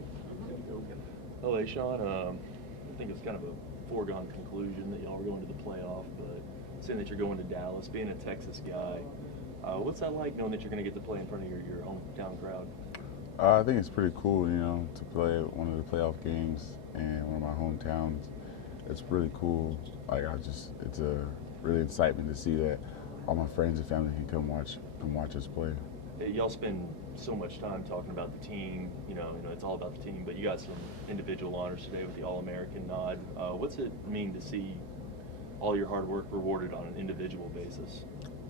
ready? Good to go. Oh, hey, Sean. I think it's kind of a foregone conclusion that y'all are going to the playoff, but seeing that you're going to Dallas, being a Texas guy, what's that like knowing that you're going to get to play in front of your hometown crowd? I think it's pretty cool, to play one of the playoff games in one of my hometowns. It's really cool. It's a really excitement to see that all my friends and family can come watch us play. Hey, y'all spend so much time talking about the team. It's all about the team, but you got some individual honors today with the All-American nod. What's it mean to see all your hard work rewarded on an individual basis?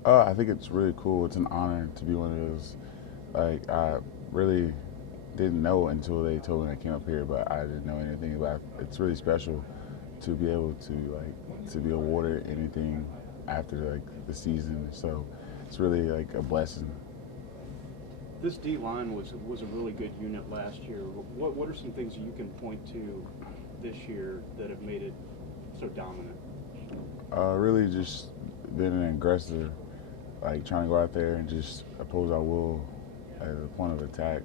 I think it's really cool. It's an honor to be one of those. I really didn't know until they told me I came up here, but I didn't know anything about it. It's really special to be able to be awarded anything after the season. So it's really a blessing. This D line was a really good unit last year. What are some things that you can point to this year that have made it so dominant? Really just being an aggressor, trying to go out there and just oppose our will at the point of attack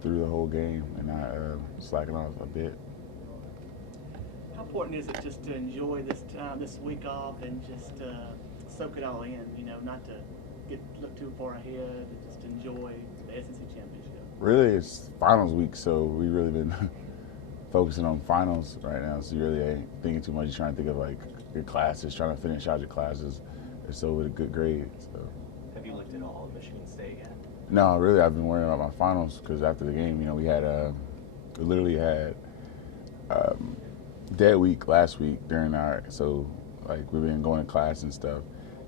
through the whole game and not slacking off a bit. How important is it just to enjoy this time, this week off, and just soak it all in? Not to look too far ahead, and just enjoy the SEC championship. Really, it's finals week, so we really been focusing on finals right now. So you really ain't thinking too much. You're trying to think of your classes, trying to finish out your classes, and so with a good grade. So. Have you looked at all of Michigan State yet? No, really, I've been worrying about my finals because after the game, we literally had dead week last week we've been going to class and stuff,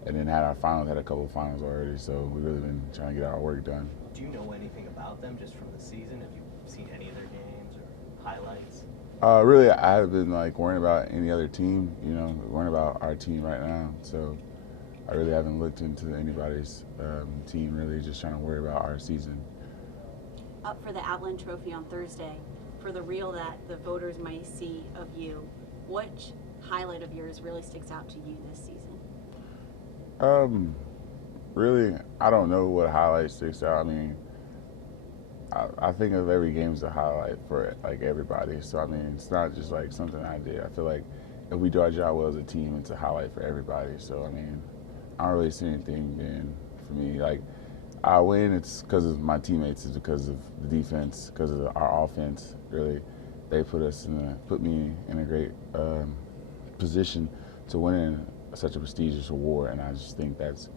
and then had a couple of finals already. So we've really been trying to get our work done. Do you know anything about them just from the season? Have you seen any of their games or highlights? Really, I haven't been worrying about any other team. Worrying about our team right now. So I really haven't looked into anybody's team. Really, just trying to worry about our season. Up for the Outland Trophy on Thursday, for the reel that the voters might see of you, which highlight of yours really sticks out to you this season? Really, I don't know what highlight sticks out. I mean, I think of every game as a highlight for everybody. So I mean, it's not just something I did. I feel like if we do our job well as a team, it's a highlight for everybody. So I mean, I don't really see anything being for me. I win, it's because of my teammates, it's because of the defense, because of our offense. Really, they put me in a great position to win such a prestigious award, and I just think that's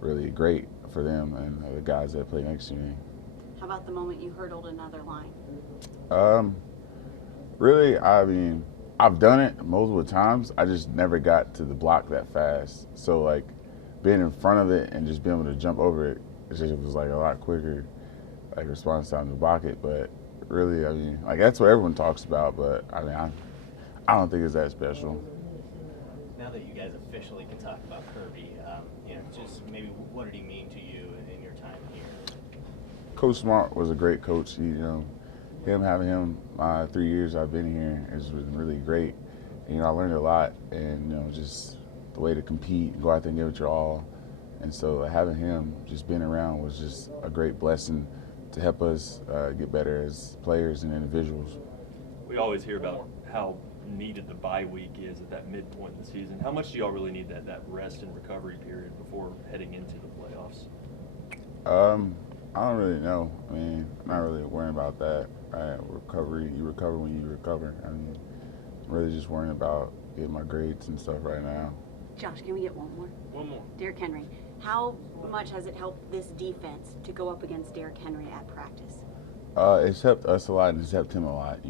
really great for them and the guys that play next to me. How about the moment you hurdled another line? Really, I mean, I've done it multiple times. I just never got to the block that fast. So being in front of it and just being able to jump over it, it was a lot quicker, response time to block it. But really, I mean, that's what everyone talks about. But I mean, I don't think it's that special. Now that you guys officially can talk about Kirby, just maybe what did he mean to you in your time here? Coach Smart was a great coach. Having him 3 years I've been here has been really great. And, I learned a lot, and just the way to compete, go out there and give it your all. And so having him just being around was just a great blessing to help us get better as players and individuals. We always hear about how needed the bye week is at that midpoint in the season. How much do y'all really need that rest and recovery period before heading into the playoffs? I don't really know. I mean, I'm not really worrying about that. Recovery, you recover when you recover. I mean, I'm really just worrying about getting my grades and stuff right now. Josh, can we get one more? One more. Derrick Henry, how much has it helped this defense to go up against Derrick Henry at practice? It's helped us a lot, and it's helped him a lot,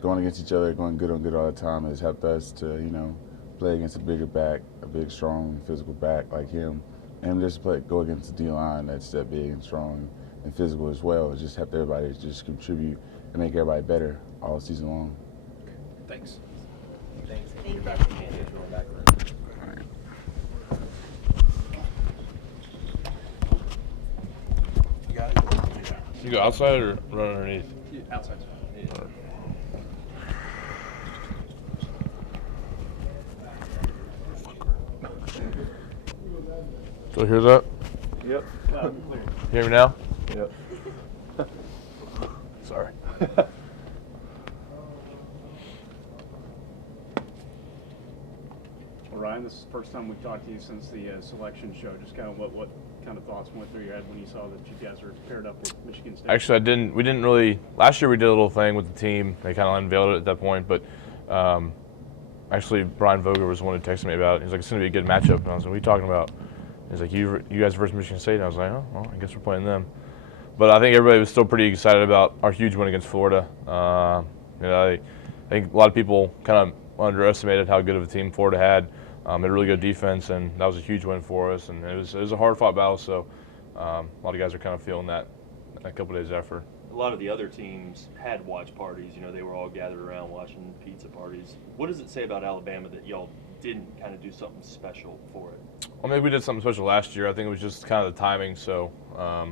Going against each other, going good on good all the time has helped us to, play against a bigger back, a big, strong, physical back like him. And just go against the D-line that's that big and strong and physical as well. It just helped everybody just contribute and make everybody better all season long. Thanks. Thanks. Thank you. Back to Kansas. Back room. You go outside or run underneath? Yeah, outside. Yeah. So here's that. Yep. Hear me now? Yep. Sorry. Well, Ryan, this is the first time we've talked to you since the selection show. Just kind of what kind of thoughts went through your head when you saw that you guys were paired up with Michigan State? Actually, we didn't really. Last year we did a little thing with the team. They kind of unveiled it at that point, but actually Brian Vogler was the one who texted me about it. He's like, it's going to be a good matchup, and I was like, what are you talking about? He's like, you guys versus Michigan State. And I was like, oh, well, I guess we're playing them. But I think everybody was still pretty excited about our huge win against Florida. I think a lot of people kind of underestimated how good of a team Florida had. They had a really good defense, and that was a huge win for us. And it was a hard-fought battle, so a lot of guys are kind of feeling that a couple days after. A lot of the other teams had watch parties. They were all gathered around watching pizza parties. What does it say about Alabama that y'all didn't kind of do something special for it? Well, maybe we did something special last year. I think it was just kind of the timing. So I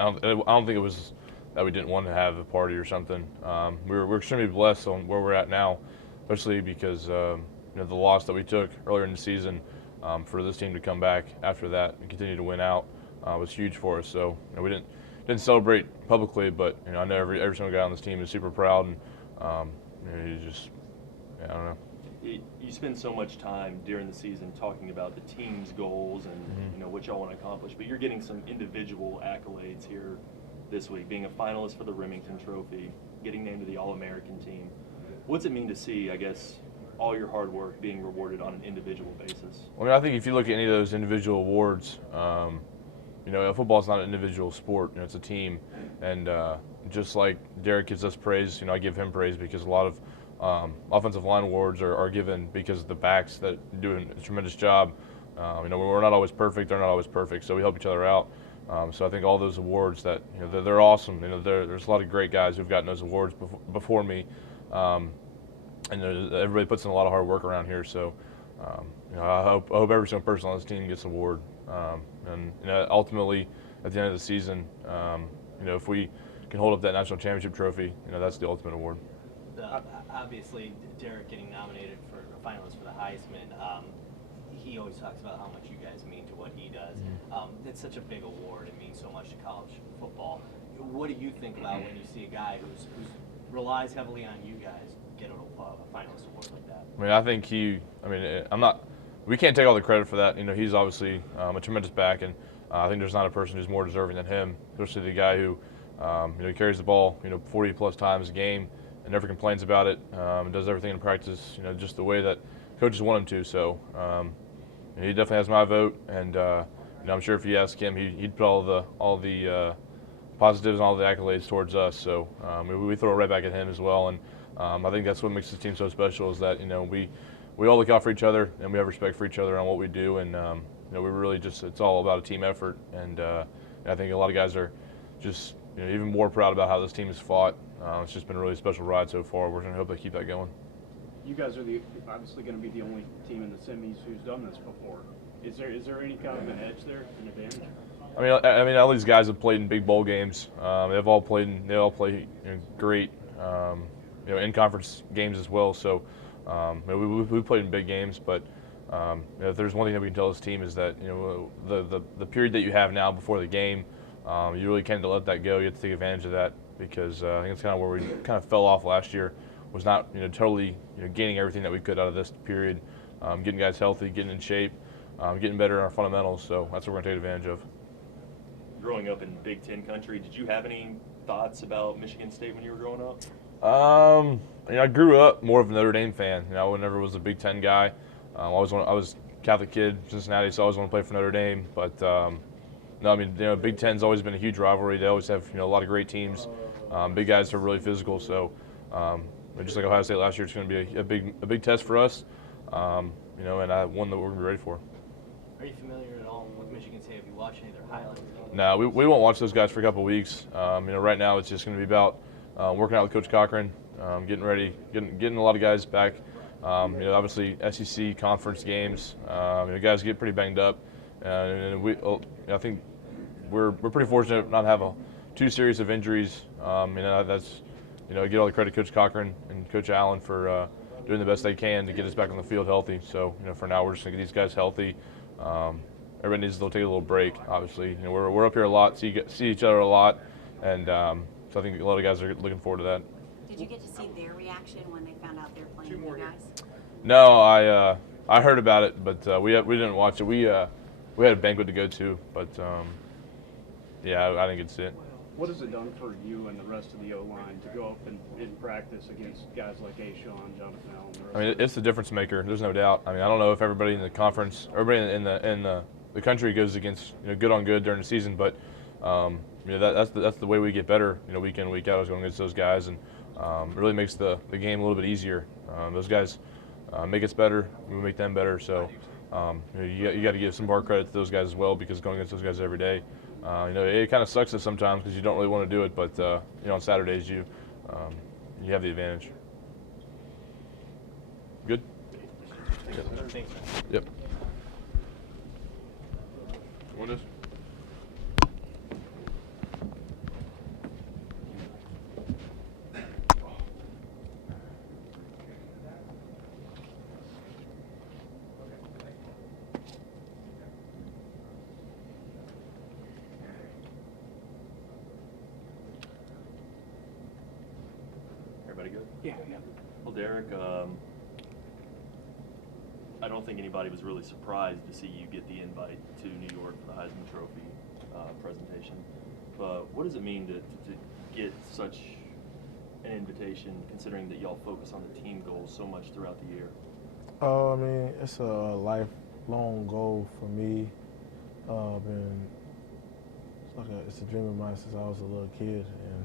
don't think it was that we didn't want to have a party or something. We're extremely blessed on where we're at now, especially because the loss that we took earlier in the season, for this team to come back after that and continue to win out was huge for us. So we didn't celebrate publicly, but I know every single guy on this team is super proud, and I don't know. You spend so much time during the season talking about the team's goals and what y'all want to accomplish, but you're getting some individual accolades here this week, being a finalist for the Remington Trophy, getting named to the All-American team. What's it mean to see, I guess, all your hard work being rewarded on an individual basis? I think if you look at any of those individual awards, football is not an individual sport. It's a team, and just like Derek gives us praise, I give him praise because a lot of offensive line awards are given because of the backs that do a tremendous job. We're not always perfect; they're not always perfect, so we help each other out. So I think all those awards that they're awesome. There's a lot of great guys who've gotten those awards before me, and everybody puts in a lot of hard work around here. So I hope every single person on this team gets an award. And ultimately, at the end of the season, if we can hold up that national championship trophy, that's the ultimate award. Obviously, Derek getting nominated for a finalist for the Heisman, he always talks about how much you guys mean to what he does. It's such a big award. It means so much to college football. What do you think about when you see a guy who's relies heavily on you guys get a finalist award like that? I think we can't take all the credit for that. He's obviously a tremendous back, and I think there's not a person who's more deserving than him, especially the guy who he carries the ball 40 plus times a game and never complains about it, and does everything in practice just the way that coaches want him to. So he definitely has my vote, and I'm sure if you ask him, he'd put all the positives and all the accolades towards us. So we throw it right back at him as well, and I think that's what makes this team so special is that we all look out for each other and we have respect for each other on what we do, and we really it's all about a team effort, and I think a lot of guys are just even more proud about how this team has fought. It's just been a really special ride so far. We're going to hope they keep that going. You guys are obviously going to be the only team in the semis who's done this before. Is there any kind of an edge there, an advantage? All these guys have played in big bowl games. They all play great in conference games as well. So we played in big games, but if there's one thing that we can tell this team is that the period that you have now before the game, you really can't let that go. You have to take advantage of that, because I think it's kind of where we kind of fell off last year, was not totally gaining everything that we could out of this period, getting guys healthy, getting in shape, getting better in our fundamentals. So that's what we're going to take advantage of. Growing up in Big Ten country, did you have any thoughts about Michigan State when you were growing up? I grew up more of a Notre Dame fan. I never was a Big Ten guy. I was a Catholic kid, Cincinnati, so I always want to play for Notre Dame. But Big Ten's always been a huge rivalry. They always have a lot of great teams. Big guys are really physical. So just like Ohio State last year, it's going to be a big test for us. And one that we're going to be ready for. Are you familiar at all with Michigan State? Have you watched any of their highlights? No, we won't watch those guys for a couple of weeks. Right now it's just going to be about working out with Coach Cochran, getting ready, getting a lot of guys back. Obviously SEC conference games, guys get pretty banged up, and I think we're pretty fortunate not to have too serious of injuries. That's get all the credit to Coach Cochran and Coach Allen for doing the best they can to get us back on the field healthy. So for now we're just going to get these guys healthy. Everybody needs to take a little break. Obviously, we're up here a lot, see each other a lot, and So I think a lot of guys are looking forward to that. Did you get to see their reaction when they found out they're playing you guys? No, I heard about it, but we didn't watch it. We had a banquet to go to, but yeah, I didn't get to see it. What has it done for you and the rest of the O-line to go up and practice against guys like Ashawn, Jonathan Allen? I mean, it's the difference maker. There's no doubt. I mean, I don't know if everybody in the conference, everybody in the country goes against good on good during the season, but that's the way we get better. Week in week out is going against those guys, and it really makes the game a little bit easier. Those guys make us better. We make them better. So you got to give some more credit to those guys as well, because going against those guys every day, it kind of sucks us sometimes because you don't really want to do it, but on Saturdays you have the advantage. Good. Thanks, man. Yep. Want this? Everybody good? Yeah. Well, Derek, I don't think anybody was really surprised to see you get the invite to New York for the Heisman Trophy presentation. But what does it mean to get such an invitation, considering that y'all focus on the team goals so much throughout the year? I mean, it's a lifelong goal for me. It's a dream of mine since I was a little kid, and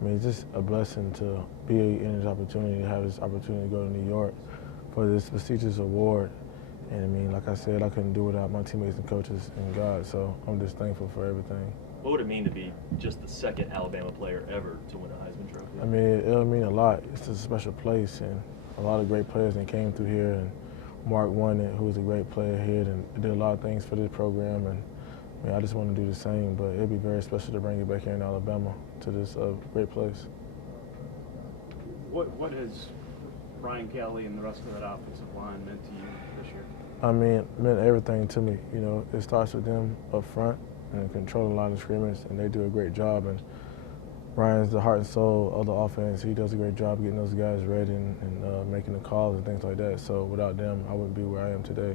I mean, it's just a blessing to be in this opportunity, to have this opportunity to go to New York for this prestigious award. And I mean, like I said, I couldn't do it without my teammates and coaches and God, so I'm just thankful for everything. What would it mean to be just the second Alabama player ever to win a Heisman Trophy? I mean, it'll mean a lot. It's a special place, and a lot of great players that came through here, and Mark won it, who was a great player here, and did a lot of things for this program. And I mean, I just want to do the same, but it'd be very special to bring it back here in Alabama to this great place. What has Brian Kelly and the rest of that offensive line meant to you this year? I mean, it meant everything to me. It starts with them up front and controlling a lot of scrimmage, and they do a great job. And Brian's the heart and soul of the offense. He does a great job getting those guys ready and making the calls and things like that. So without them, I wouldn't be where I am today.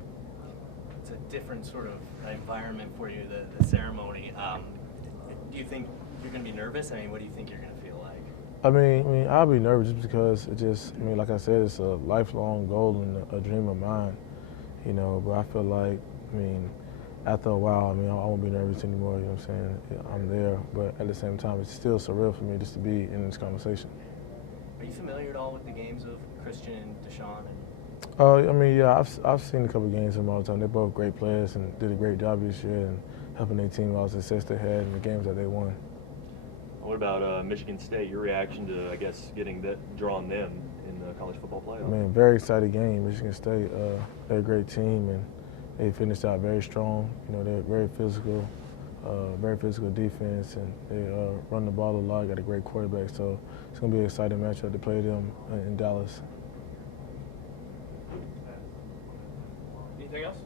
It's a different sort of environment for you, the ceremony. Do you think you're going to be nervous? I mean, what do you think you're going to feel like? I mean, I'll be nervous just because like I said, it's a lifelong goal and a dream of mine, but I feel like, after a while, I won't be nervous anymore, you know what I'm saying? I'm there, but at the same time, it's still surreal for me just to be in this conversation. Are you familiar at all with the games of Christian and Deshaun? Yeah, I've seen a couple of games of them all the time. They're both great players and did a great job this year and helping their team out, the success they had in the games that they won. What about Michigan State? Your reaction to, I guess, drawing them in the college football playoff? Very exciting game. Michigan State, they're a great team, and they finished out very strong. They're very physical defense, and they run the ball a lot, got a great quarterback. So it's going to be an exciting matchup to play them in Dallas. Anything else?